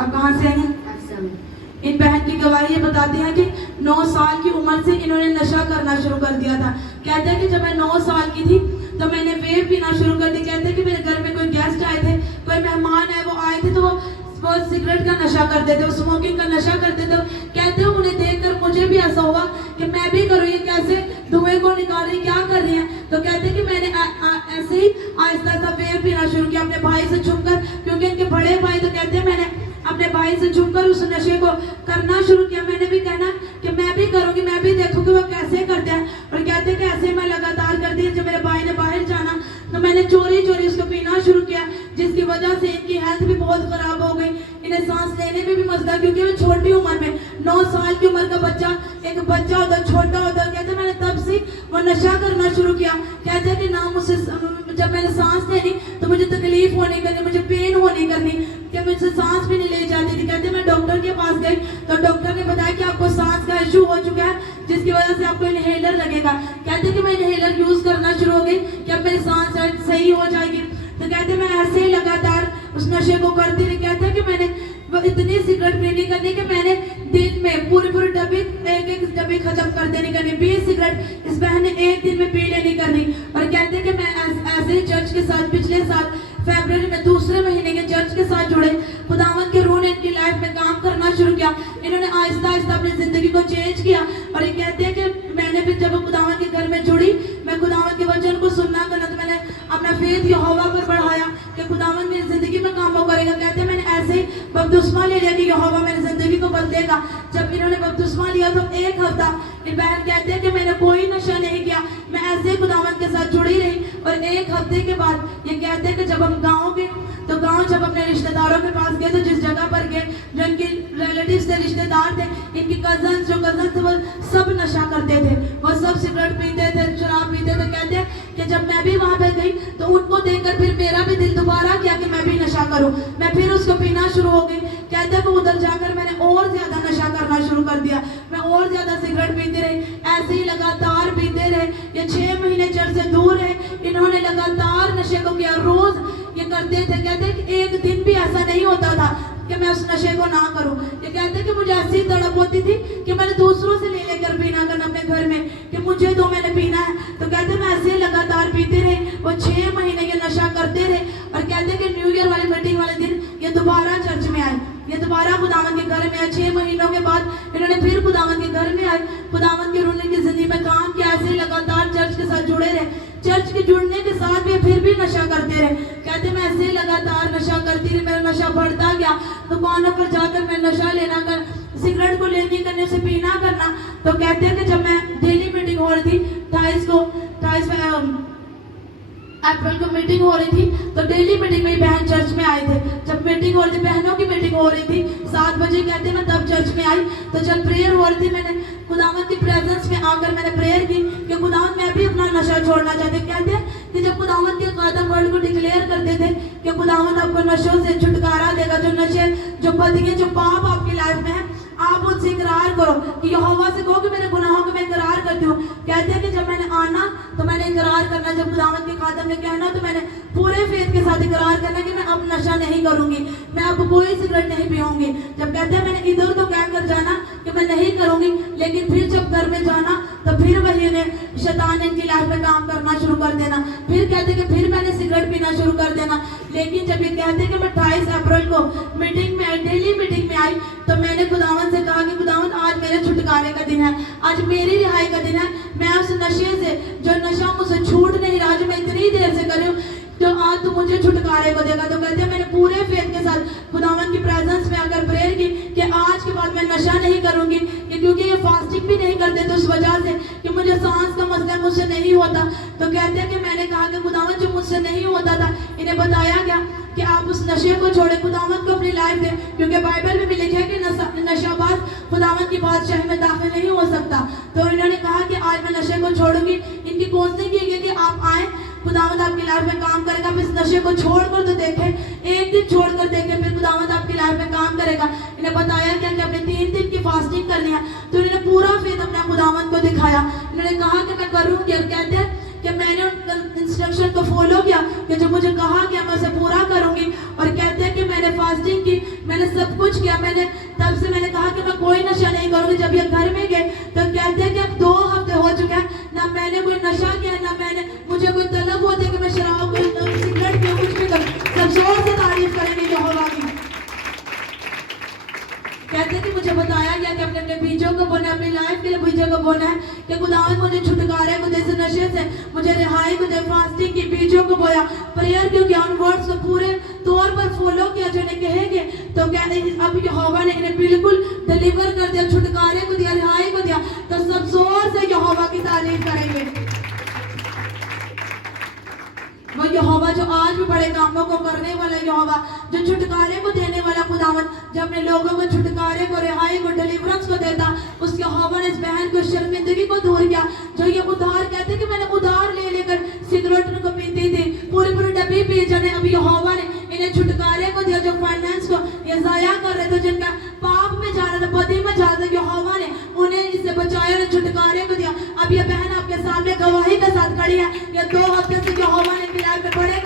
आप कहाँ से आई हैं? इन बहन की गवाही ये बताती हैं कि 9 साल की उम्र से इन्होंने नशा करना शुरू कर दिया था। कहते हैं कि जब मैं 9 साल की थी तो मैंने वेप पीना शुरू कर दी। कहते हैं कि मेरे घर में कोई गेस्ट आए थे, कोई मेहमान है, वो आए थे तो वो सिगरेट का नशा करते थे, वो स्मोकिंग का नशा करते थे। कहते हैं उन्हें देखकर मुझे भी ऐसा हुआ कि मैं भी करूँ, ये कैसे धुएं को निकाल रही, क्या कर रही हैं। तो कहते हैं कि मैंने ऐसे ही आहिस्ता आहिस्ता वेप पीना शुरू किया अपने भाई से छुपकर, क्योंकि इनके बड़े भाई, तो कहते हैं मैंने अपने भाई से छुपकर उस नशे को करना शुरू किया। मैंने भी कहना कि मैं भी करूंगी, मैं भी देखूंगी वो कैसे करते हैं। और कहते हैं कि ऐसे मैं लगातार करती है। जब मेरे भाई ने बाहर जाना तो मैंने चोरी चोरी उसको पीना शुरू किया, जिसकी वजह से इनकी हेल्थ भी बहुत खराब हो गई। इन्हें सांस लेने में भी मसला, क्योंकि वो छोटी उम्र में 9 साल की उम्र का बच्चा, एक बच्चा होता छोटा होता। कहते मैंने तब से वो नशा करना शुरू किया। कहते कि ना मुझसे जब मैंने सांस लेनी तो मुझे तकलीफ होने करनी, मुझे पेन होने करनी, कि मुझसे सांस भी नहीं ले जाती थी। कहते मैं डॉक्टर के पास गई तो डॉक्टर ने बताया कि आपको सांस का इशू हो चुका है, जिसकी वजह से आपको इनहेलर लगेगा। कहते कि मैं इनहेलर यूज करना शुरू हो गई कि अब मेरी सांस सही हो जाएगी। तो कहते मैं ऐसे ही लगातार उस नशे को करती रही। कहते कि मैंने इतनी सिगरेट पीनी करनी कि मैंने दिन में पूरी डब्बी एक डब्बी खत्म कर देनी करनी। 20 सिगरेट इस बहन ने एक दिन में पी लेनी करनी। और कहते कि मैं ऐसे ही चर्च के साथ पिछले साल फरवरी में दूसरे महीने के चर्च के साथ जुड़े। खुदावंद के रूह ने इनकी लाइफ में काम करना शुरू किया। इन्होंने आहिस्ता आहिस्ता अपनी जिंदगी को चेंज किया। और ये कहते हैं कि मैंने फिर जब खुदावंद के घर में जुड़ी, मैं खुदावंद के वचन को सुनना करना, तो मैंने अपना फेथ यहोवा पर बढ़ाया कि खुदावंद मेरी जिंदगी में काम करेगा। कहते हैं मैंने ऐसे ही बपतिस्मा ले लिया कि यहोवा मेरी जिंदगी को बदलेगा। जब इन्होंने बपतिस्मा लिया तो एक हफ्ता, ये बहन कहते हैं कि मैंने कोई नशा नहीं किया, मैं ऐसे ही खुदावंद के साथ जुड़ी रही। और एक हफ्ते के बाद ये कहते हैं कि जब हम गाँव गए तो गाँव जब अपने रिश्तेदारों के पास गए, तो जिस जगह पर गए जो इनके रिलेटिव्स थे, रिश्तेदार थे, इनकी कजन थे, वो सब नशा करते थे, वो सब सिगरेट पीते थे, शराब पीते थे। कहते हैं कि जब मैं भी वहाँ पे गई तो उनको देखकर फिर मेरा भी दिल दोबारा किया कि मैं भी नशा करूँ। मैं फिर उसको पीना शुरू हो गई। कहते हैं कि उधर जाकर मैंने और ज्यादा नशा करना शुरू कर दिया। मैं और ज्यादा सिगरेट पीते रही, ऐसे ही लगातार पीते रहे। ये 6 महीने चर्च से दूर है, इन्होंने लगातार नशे को किया, रोज ये करते थे। कहते हैं कि एक दिन भी ऐसा नहीं होता था कि मैं उस नशे को ना करूं। ये कहते हैं कि मुझे ऐसी तड़प होती थी कि मैंने दूसरों से ले लेकर पीना करना अपने घर में कि मुझे तो मैंने पीना है। तो कहते हैं मैं ऐसे ही लगातार पीते रहे। वो 6 महीने ये नशा करते रहे। और कहते हैं कि न्यू ईयर वाली मीटिंग वाले दिन ये दोबारा चर्च में आए, ये दोबारा खुदावंद के घर में आए। 6 महीनों के बाद इन्होंने फिर खुदावंद के घर में आए। खुदावंद के रूह ने की जिंदगी में काम किया, ऐसे ही लगातार चर्च के साथ जुड़े रहे। चर्च के जुड़ने के साथ भी फिर भी नशा करते रहे। कहते मैं ऐसे ही लगातार नशा करती रही, मेरा नशा बढ़ता गया। दुकानों पर जाकर मैं नशा लेना कर, सिगरेट को लेने करने से पीना करना। तो कहते हैं कि जब मैं डेली मीटिंग हो रही थी 28 अप्रैल को मीटिंग हो रही थी, तो डेली मीटिंग में बहन चर्च में आए थे। जब मीटिंग हो रही थी, बहनों की मीटिंग हो रही थी 7 बजे, कहते मैं तब चर्च में आई। तो जब प्रेयर हो रही थी, मैंने खुदावंद की प्रेजेंस में आकर मैंने प्रेयर की कि खुदावंद मैं भी अपना नशा छोड़ना चाहती। कहते हैं कि जब खुदावंद के खादम वर्ड को डिक्लेयर करते थे कि खुदावंद आपको नशों से छुटकारा देगा, जो नशे, जो बदिए, जो पाप आपकी लाइफ में है, आप उनसे इकरार करो कि यहोवा से कहो कि मेरे गुनाहों को मैं इकरार करती हूँ। कहते हैं कि जब मैंने आना तो मैंने इकरार करना, जब खुदावंद के खादम ने कहना तो मैंने पूरे फेथ के साथ इकरार करना कि मैं अब नशा नहीं करूंगी, मैं अब कोई सिगरेट नहीं पीऊंगी। जब कहते हैं मैंने इधर तो कह कर जाना कि मैं नहीं करूंगी, लेकिन फिर जब घर में जाना तो फिर वही ने शैतान इनकी लाइफ में काम करना शुरू कर देना। फिर कहते कि फिर मैंने सिगरेट पीना शुरू कर देना। लेकिन जब ये कहते कि मैं 28 अप्रैल को मीटिंग में आई, डेली मीटिंग में आई, तो मैंने खुदावंद से कहा कि खुदावंद आज मेरे छुटकारे का दिन है, आज मेरी रिहाई का दिन है। मैं उस नशे से, जो नशा मुझसे छूट नहीं रहा, जो मैं इतनी देर से कर रही हूँ, तो आज तू मुझे छुटकारे को देगा। तो कहते हैं मैंने पूरे फेथ के साथ खुदावंद की प्रेजेंस में आकर प्रेयर की कि आज के बाद मैं नशा नहीं करूंगी, क्योंकि ये फास्टिंग भी नहीं करते थे उस वजह से कि मुझे सांस का मसला मुझसे नहीं होता। तो कहते हैं कि मैंने कहा कि खुदावंद जो मुझसे नहीं होता था, इन्हें बताया गया कि आप उस नशे को छोड़े, खुदावंद को अपनी लाइफ दे, क्योंकि बाइबल में भी लिखा है कि नशाबाज खुदावंद की बादशाही में दाखिल नहीं हो सकता। तो इन्होंने कहा कि आज मैं नशे को छोड़ूंगी। इनकी काउंसलिंग की गई कि आप आए, खुदावंद आपकी लाइफ में काम करेगा। आप इस नशे को छोड़कर तो देखें, एक दिन छोड़कर देखें, फिर खुदावंद आपकी लाइफ में काम करेगा। इन्हें बताया क्या कि अपने 3 दिन की फास्टिंग करनी है। तो इन्होंने पूरा फेथ अपना खुदावंद को दिखाया। इन्होंने कहा कि मैं करूंगी। और कहते हैं कि मैंने उन इंस्ट्रक्शन को फॉलो किया कि जो मुझे कहा गया मैं उसे पूरा करूंगी। और कहते हैं कि मैंने फास्टिंग की, मैंने सब कुछ किया, मैंने तब से मैंने कहा कि मैं कोई नशा नहीं करूंगी। जब ये घर में गए तो कहते हैं कि अब 2 हफ्ते हो चुके हैं, ना मैंने कोई नशा किया, ना मैंने मुझे कोई तलब होती है कि मैं शराब पीऊं, सिगरेट पीऊं, कुछ भी करूं। सब जोर से तारीफ करेंगे यहोवा की। कहते हैं कि मुझे बताया गया कि अपने अपने बीजों को बोना, अपनी लाइफ के लिए बीजों को बोना है कि खुदावंद मुझे छुटकारे को दे, नशे से मुझे रिहाई को दे। फास्टिंग की बीजों को बोया, प्रेयर क्योंकि उन वर्ड्स को पूरे तौर पर फॉलो किया जो इन्हें कहेंगे। तो कहते हैं अब यहोवा ने इन्हें बिल्कुल डिलीवर कर दिया, छुटकारे को दिया, रिहाई को दिया। तो सब जोर से यहोवा की तारीफ करेंगे। वो यहोवा जो आज भी बड़े कामों को करने वाला यहोवा, जो छुटकारे को देने वाला खुदावंद, जो अपने लोगों को छुटकारे को, रिहाई को, डिलीवरेंस को देता, उस यहोवा ने इस बहन को शर्मिंदगी को दूर किया। जो ये उधार कहते कि मैंने उधार ले लेकर सिगरेट को पीती थी, पूरी पूरी डब्बी पी जाने, अभी यहोवा ने इन्हें छुटकारे को दिया। जो फाइनेंस को ये जाया कर रहे थे, जिनका पाप में जा रहा था, बदी में जा रहा था, यहोवा ने उन्हें इससे बचाया, उन्हें छुटकारे को दिया। अब ये बहन आपके सामने गवाही के साथ खड़ी है। ये 2 हफ्ते से यहोवा ने इनकी लाइफ में बड़े